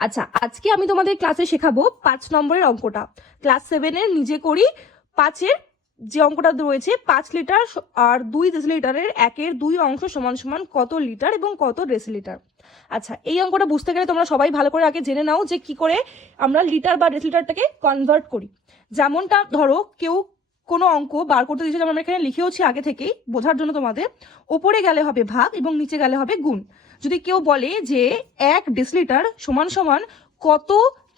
আচ্ছা, আজকে আমি তোমাদের ক্লাসে শেখাবো 5 নম্বরের অঙ্কটা। ক্লাস 7 এর নিজে করি 5 এর যে অঙ্কটা রয়েছে, 5 লিটার আর 2 ডেসিলিটারের 1/2 অংশ সমান সমান কত লিটার এবং কত ডেসিলিটার। আচ্ছা, এই অঙ্কটা বুঝতে গেলে তোমরা সবাই ভালো করে আগে জেনে নাও যে কি করে আমরা লিটার বা ডেসিলিটারটাকে কনভার্ট করি। যেমনটা ধরো কেউ কোনো অঙ্ক বার করতে দিয়েছে, যেমন আমরা এখানে লিখেওছি আগে থেকেই বোঝার জন্য তোমাদের। ওপরে গেলে হবে ভাগ এবং নিচে গেলে হবে গুণ। যদি কেউ বলে যে 1 ডেসিলিটার সমান সমান কত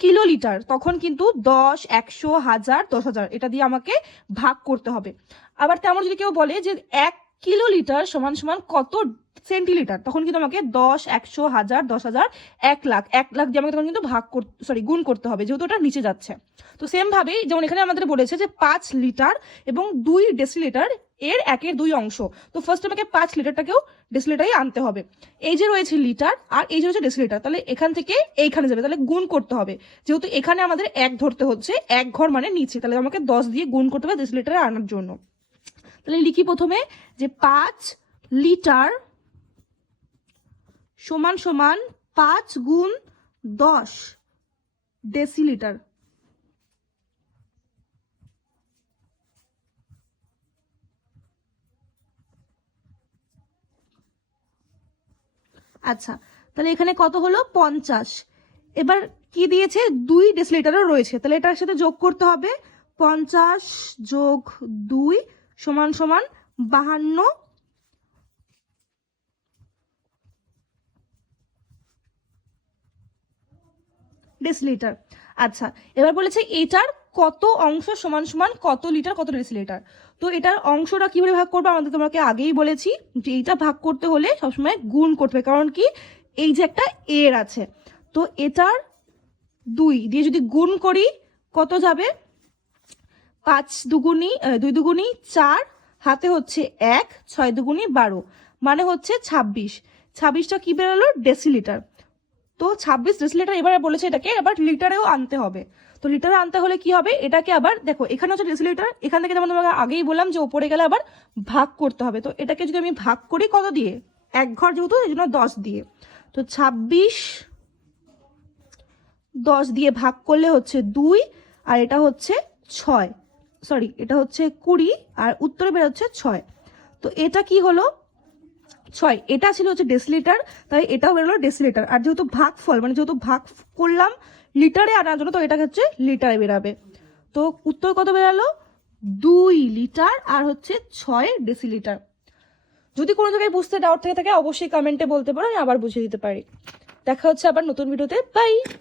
কিলোলিটার, তখন কিন্তু 10, 100, 1000, 10,000 এটা দিয়ে আমাকে ভাগ করতে হবে। আবার তেমন যদি কেউ বলে যে 1 কিলোলিটার সমান সমান কত সেন্টিলিটার, তখন কিন্তু আমাকে 10, 100, 1000, 10,000, 1 লাখ দিয়ে আমাকে তখন কিন্তু গুণ করতে হবে, যেহেতু ওটা নিচে যাচ্ছে। তো সেম ভাবেই যেমন এখানে আমাদের বলেছে যে 5 লিটার এবং 2 ডেসিলিটার এর 1/2 অংশ। তো ফার্স্ট আমাকে 5 লিটারটাকেও ডেসিলিটারে আনতে হবে। এই যে রয়েছে লিটার আর এই যে রয়েছে ডেসিলিটার, তাহলে এখান থেকে এইখানে যাবে, তাহলে গুণ করতে হবে। যেহেতু এখানে আমাদের 1 ধরতে হচ্ছে, 1 ঘর মানে নিচে, তাহলে আমাকে 10 দিয়ে গুণ করতে হবে ডেসিলিটারে আনার জন্য। তাহলে লিখি প্রথমে যে 5 লিটার সমান সমান 5 গুণ 10 ডেসিলিটার। আচ্ছা, তাহলে এখানে কত হলো 50। এবার কি দিয়েছে, 2 ডেসিলিটারও রয়েছে, তাহলে এটার সাথে যোগ করতে হবে। 50 যোগ 2 সমান সমান 52 ডেসিলিটার। আচ্ছা, এবার বলেছে এটার কত অংশ সমান সমান কত লিটার কত ডেসিলিটার। তো এটার অংশটা কিভাবে ভাগ করবে, আমাদের তোমাকে আগেই বলেছি যে এইটা ভাগ করতে হলে সবসময় গুণ করতে হবে, কারণ কি এই যে একটা এর আছে, তো এটার 2 দিয়ে যদি গুণ করি কত যাবে, 5 দুগুণী 2 দুগুণী 4, হাতে হচ্ছে 1, 6 দুগুণী 12, মানে হচ্ছে 26। 26টা কি বেরোলো, ডেসিলিটার। তো 26 ডেসিলিটার। এবারে বলেছে এটাকে আবার লিটারেও আনতে হবে। তো লিটারে আনতে হলে কি হবে, এটাকে আবার দেখো এখানে হচ্ছে ডেসিলিটার, এখান থেকে যেমন তোমাকে আগেই বললাম যে ওপরে গেলে আবার ভাগ করতে হবে। তো এটাকে যদি আমি ভাগ করি কত দিয়ে, 1 ঘর যেহেতু এই জন্য 10 দিয়ে, তো 26 10 দিয়ে ভাগ করলে হচ্ছে 2, আর এটা হচ্ছে 6, সরি এটা হচ্ছে 20, আর উত্তরে বেরোচ্ছে 6। তো এটা কি হলো 6, এটা ছিল হচ্ছে ডেসিলিটার, তাই এটাও বেরোলো ডেসিলিটার। আর যেহেতু ভাগফল মানে যেহেতু ভাগ করলাম লিটারে আনার জন্য, তো এটা হচ্ছে লিটারে বেরাবে। তো উত্তর কত বেরালো, 2 লিটার আর হচ্ছে 6 ডেসিলিটার। যদি কোনো জায়গায় বুঝতে ডাউট থেকে থাকে অবশ্যই কমেন্টে বলতে পারো, আমি আবার বুঝিয়ে দিতে পারি। দেখা হচ্ছে আবার নতুন ভিডিওতে, বাই।